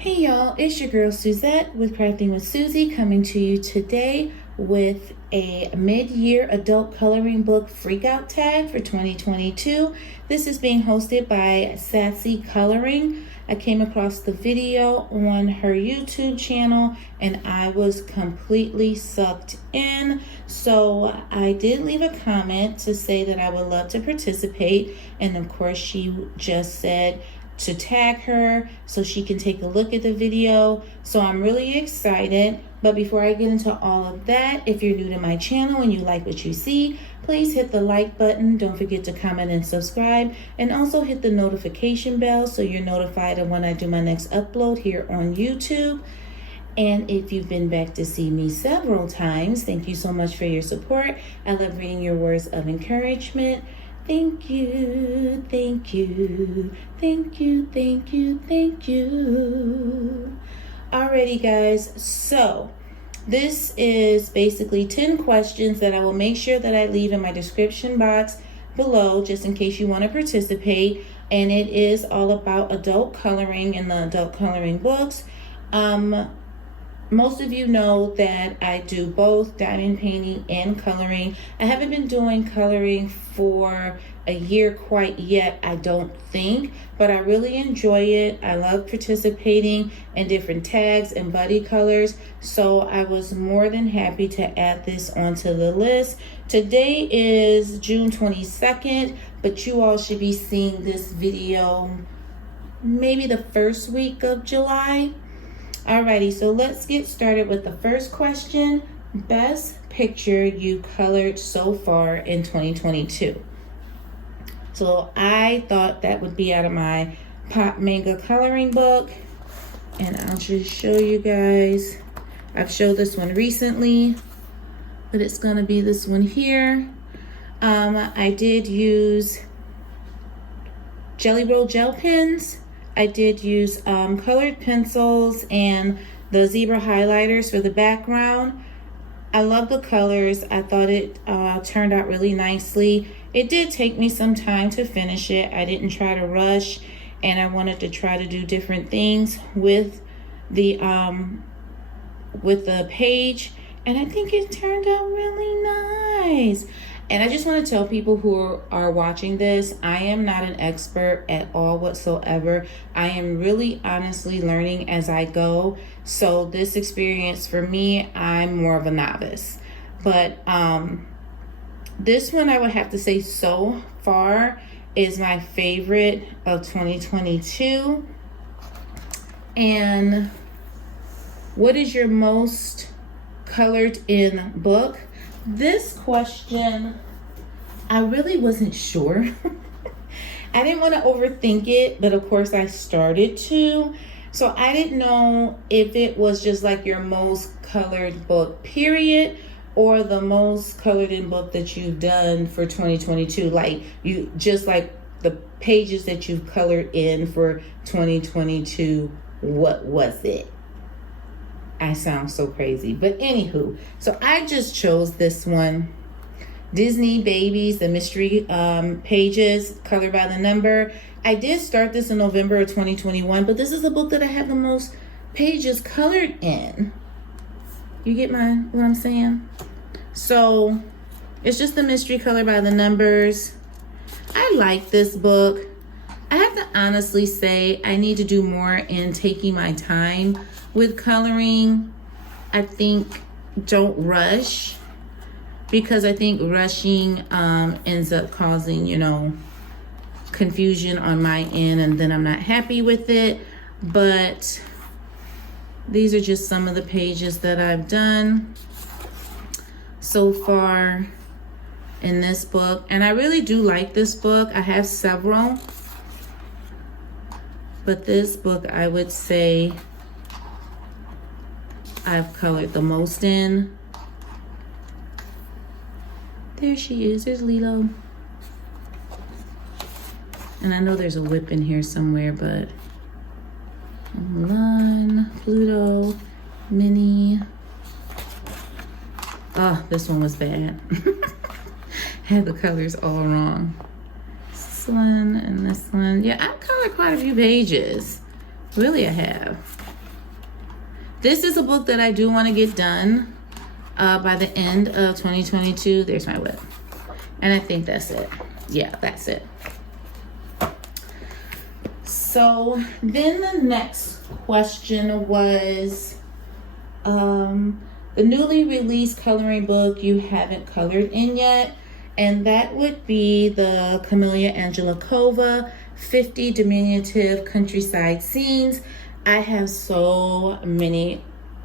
Hey y'all, it's your girl Suzette with Crafting with Susie coming to you today with a mid-year adult coloring book freakout tag for 2022. This is being hosted by Sassy Coloring. I came across the video on her YouTube channel and I was completely sucked in. So I did leave a comment to say that I would love to participate, and of course she just said to tag her so she can take a look at the video. So I'm really excited. But before I get into all of that, if you're new to my channel and you like what you see, please hit the like button. Don't forget to comment and subscribe, and also hit the notification bell so you're notified of when I do my next upload here on YouTube. And if you've been back to see me several times, thank you so much for your support. I love reading your words of encouragement. Thank you, thank you, thank you, thank you, thank you. Alrighty guys, so this is basically 10 questions that I will make sure that I leave in my description box below just in case you want to participate. And it is all about adult coloring and the adult coloring books. Most of you know that I do both diamond painting and coloring. I haven't been doing coloring for a year quite yet, I don't think, but I really enjoy it. I love participating in different tags and buddy colors, so I was more than happy to add this onto the list. Today is June 22nd, but you all should be seeing this video maybe the first week of July. Alrighty, so let's get started with the first question. Best picture you colored so far in 2022. So I thought that would be out of my Pop Manga coloring book. And I'll just show you guys. I've showed this one recently, but it's gonna be this one here. I did use Jelly Roll gel pens. I did use colored pencils and the zebra highlighters for the background. I love the colors. I thought it turned out really nicely. It did take me some time to finish it. I didn't try to rush, and I wanted to try to do different things with the page, and I think it turned out really nice. And I just want to tell people who are watching this, I am not an expert at all whatsoever. I am really honestly learning as I go. So this experience for me, I'm more of a novice. But this one I would have to say so far is my favorite of 2022. And what is your most colored in book? This question, I really wasn't sure. I didn't want to overthink it, but of course I started to. So I didn't know if it was just like your most colored book, period, or the most colored in book that you've done for 2022. Like you, just like the pages that you've colored in for 2022, what was it? I sound so crazy, but anywho, so I just chose this one, Disney Babies, the mystery pages, colored by the number. I did start this in November of 2021, but this is a book that I have the most pages colored in. You get what I'm saying? So it's just the mystery color by the numbers. I like this book. I have to honestly say I need to do more in taking my time with coloring. I think don't rush, because I think rushing ends up causing, confusion on my end, and then I'm not happy with it. But these are just some of the pages that I've done so far in this book. And I really do like this book. I have several, but this book I would say I've colored the most in. There she is. There's Lilo. And I know there's a whip in here somewhere, but Mulan, Pluto, Minnie. Oh, this one was bad. Had the colors all wrong. This one and this one. Yeah, I've colored quite a few pages. Really, I have. This is a book that I do want to get done by the end of 2022. There's my whip. And I think that's it. Yeah, that's it. So then the next question was the newly released coloring book you haven't colored in yet. And that would be the Camellia Angelikova 50 Diminutive Countryside Scenes. I have so many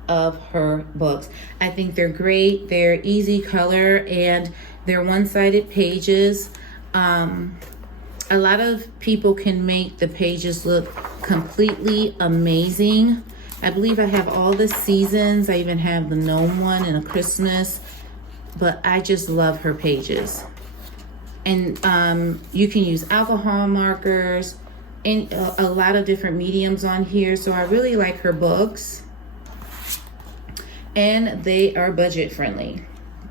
of her books. I think they're great. They're easy color and they're one-sided pages. A lot of people can make the pages look completely amazing. I believe I have all the seasons. I even have the gnome one and a Christmas, but I just love her pages. And you can use alcohol markers and a lot of different mediums on here. So I really like her books. And they are budget friendly.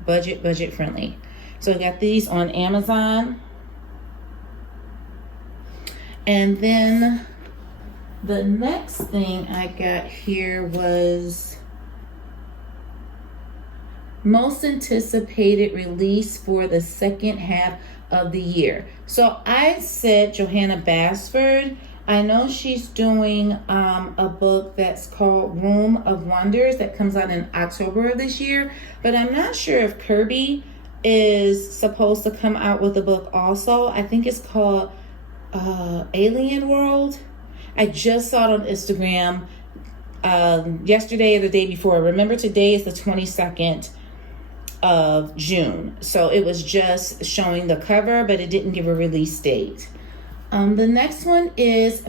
Budget friendly. So I got these on Amazon. And then the next thing I got here was most anticipated release for the second half of the year. So I said Johanna Basford. I know she's doing a book that's called Room of Wonders that comes out in October of this year, but I'm not sure if Kirby is supposed to come out with a book also. I think it's called Alien World. I just saw it on Instagram yesterday or the day before. Remember, today is the 22nd of June. So it was just showing the cover, but it didn't give a release date. The next one is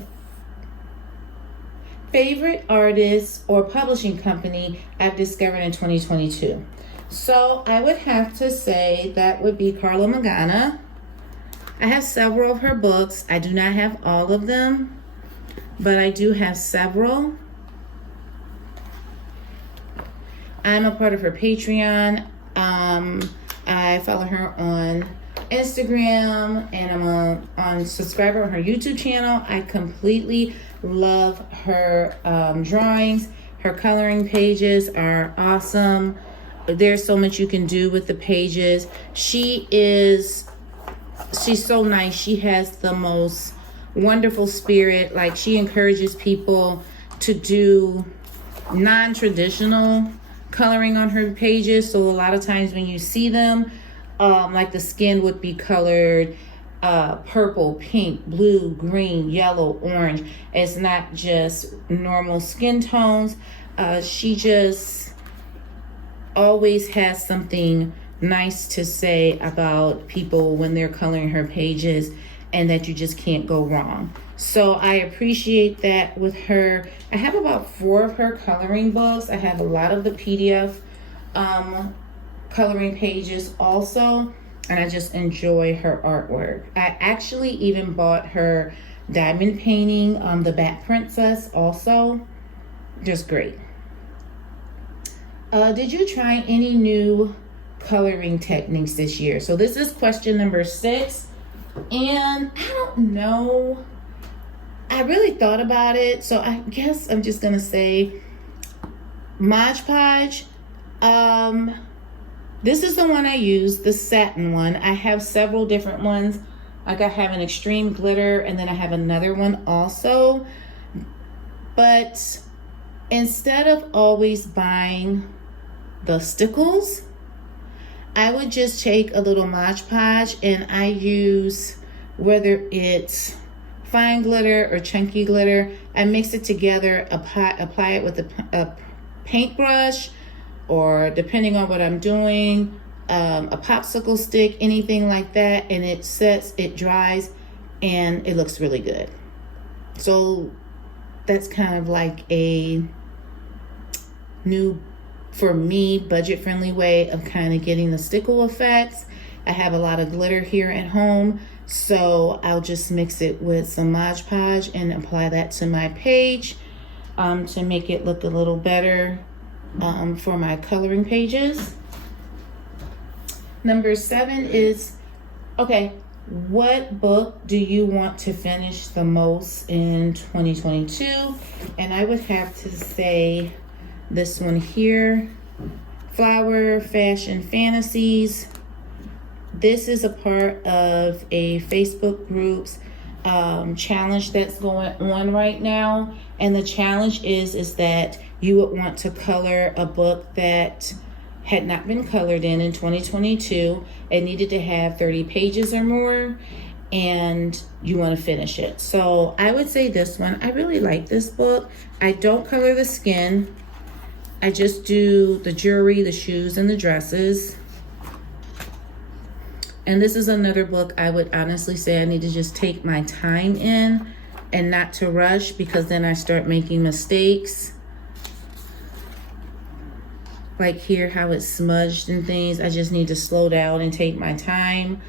favorite artist or publishing company I've discovered in 2022. So I would have to say that would be Carla Magana. I have several of her books. I do not have all of them, but I do have several. I'm a part of her Patreon. I follow her on Instagram, and I'm on subscriber on her YouTube channel. I completely love her drawings. Her coloring pages are awesome. There's so much you can do with the pages. She's so nice. She has the most wonderful spirit. Like, she encourages people to do non-traditional coloring on her pages. So a lot of times when you see them, like the skin would be colored purple, pink, blue, green, yellow, orange. It's not just normal skin tones. She just always has something nice to say about people when they're coloring her pages, and that you just can't go wrong. So I appreciate that with her. I have about 4 of her coloring books. I have a lot of the PDF coloring pages also, and I just enjoy her artwork. I actually even bought her diamond painting, the Bat Princess also. Just great. Did you try any new coloring techniques this year? So this is question number 6, and I don't know. I really thought about it, so I guess I'm just gonna say Mod Podge. This is the one I use, the satin one. I have several different ones. Like, I have an extreme glitter, and then I have another one also. But instead of always buying the stickles, I would just take a little Mod Podge, and I use, whether it's fine glitter or chunky glitter, I mix it together, apply it with a paintbrush, or depending on what I'm doing, a popsicle stick, anything like that, and it sets, it dries, and it looks really good. So that's kind of like a new, for me, budget-friendly way of kind of getting the stickle effects. I have a lot of glitter here at home, so I'll just mix it with some Mod Podge and apply that to my page to make it look a little better for my coloring pages. Number 7 is, okay, what book do you want to finish the most in 2022? And I would have to say This one here, Flower Fashion Fantasies. This is a part of a Facebook group's challenge that's going on right now. And the challenge is that you would want to color a book that had not been colored in 2022. It needed to have 30 pages or more, and you want to finish it. So I would say this one. I really like this book. I don't color the skin. I just do the jewelry, the shoes, and the dresses. And this is another book I would honestly say I need to just take my time in and not to rush, because then I start making mistakes. Like here, how it's smudged and things. I just need to slow down and take my time.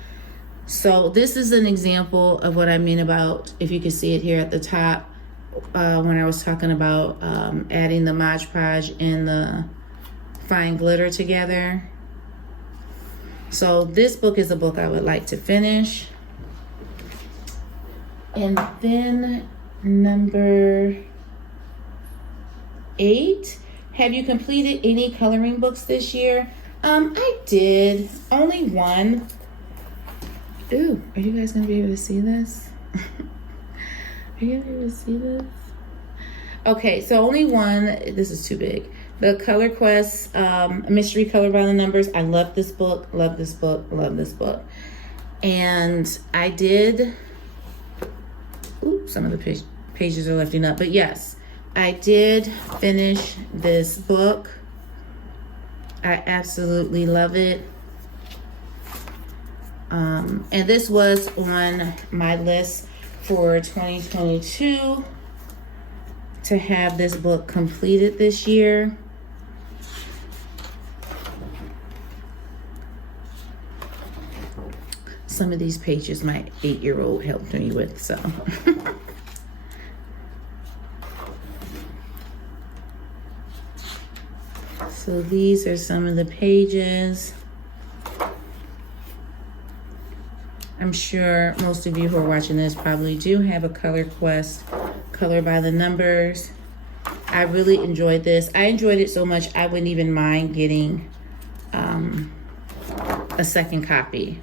So this is an example of what I mean about, if you can see it here at the top, when I was talking about adding the Mod Podge and the fine glitter together. So this book is a book I would like to finish. And then number 8, have you completed any coloring books this year? I did, only one. Ooh, are you guys gonna be able to see this? Are you gonna be able to see this? Okay, so only one. This is too big. The Color Quest Mystery Color by the Numbers. I love this book, love this book, love this book. And I did, oops, some of the pages are lifting up, but yes, I did finish this book. I absolutely love it. And this was on my list for 2022 to have this book completed this year. Some of these pages my 8-year-old helped me with, so. So these are some of the pages. I'm sure most of you who are watching this probably do have a Color Quest Color by the Numbers. I really enjoyed this. I enjoyed it so much I wouldn't even mind getting a second copy.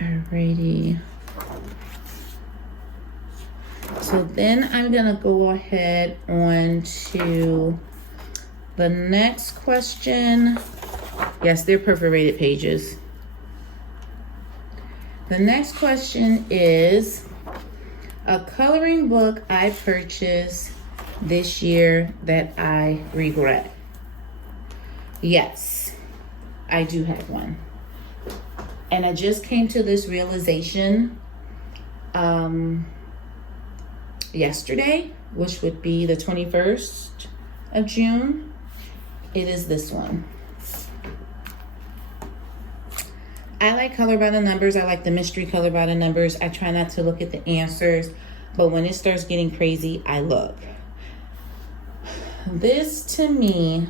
Alrighty. So then I'm gonna go ahead on to the next question. Yes, they're perforated pages. The next question is a coloring book I purchased this year that I regret. Yes, I do have one. And I just came to this realization yesterday, which would be the 21st of June. It is this one. I like Color by the Numbers. I like the Mystery Color by the Numbers. I try not to look at the answers, but when it starts getting crazy, I look. This to me,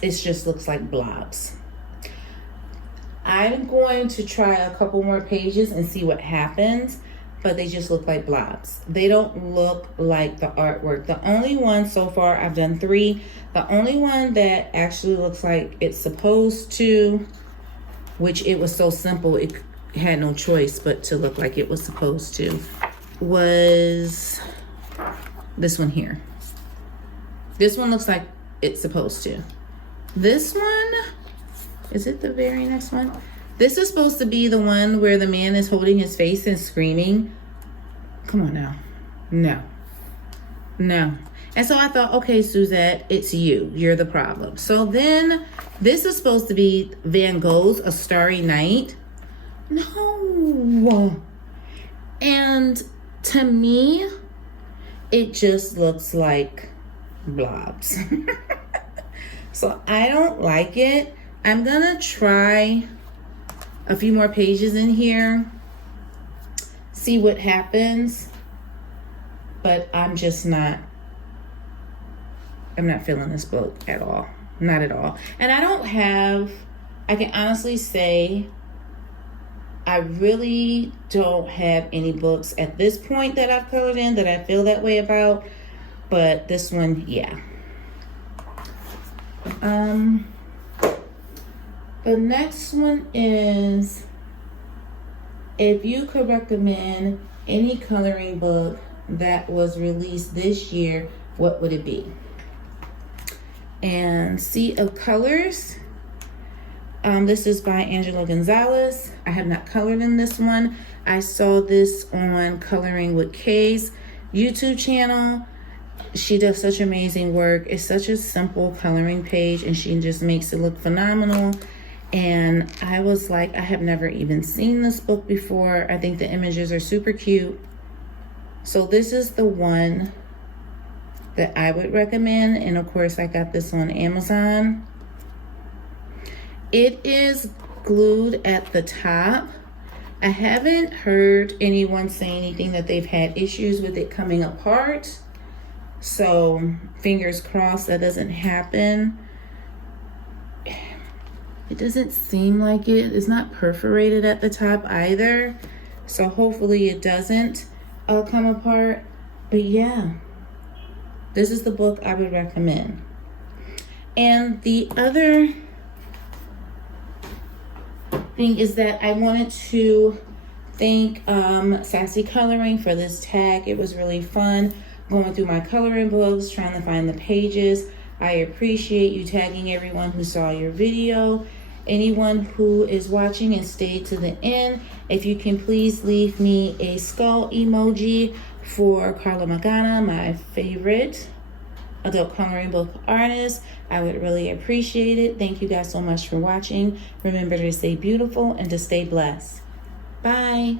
it just looks like blobs. I'm going to try a couple more pages and see what happens, but they just look like blobs. They don't look like the artwork. The only one so far, I've done 3. The only one that actually looks like it's supposed to, which it was so simple, it had no choice but to look like it was supposed to, was this one here. This one looks like it's supposed to. This one, is it the very next one? This is supposed to be the one where the man is holding his face and screaming. Come on now. No. No. And so I thought, okay, Suzette, it's you. You're the problem. So then this is supposed to be Van Gogh's A Starry Night. No. And to me, it just looks like blobs. So I don't like it. I'm gonna try a few more pages in here, see what happens, but I'm not feeling this book at all. Not at all. And I can honestly say I really don't have any books at this point that I've colored in that I feel that way about, but this one, yeah. The next one is, if you could recommend any coloring book that was released this year, what would it be? And Sea of Colors. This is by Angela Gonzalez. I have not colored in this one. I saw this on Coloring with Kay's YouTube channel. She does such amazing work. It's such a simple coloring page and she just makes it look phenomenal. And I was like, I have never even seen this book before. I think the images are super cute. So this is the one that I would recommend. And of course, I got this on Amazon. It is glued at the top. I haven't heard anyone say anything that they've had issues with it coming apart. So fingers crossed that doesn't happen. It doesn't seem like it. It's not perforated at the top either. So hopefully it doesn't come apart. But yeah, this is the book I would recommend. And the other thing is that I wanted to thank Sassy Coloring for this tag. It was really fun going through my coloring books, trying to find the pages. I appreciate you tagging everyone who saw your video. Anyone who is watching and stayed to the end, if you can please leave me a skull emoji for Carla Magana, my favorite adult coloring book artist. I would really appreciate it. Thank you guys so much for watching. Remember to stay beautiful and to stay blessed. Bye.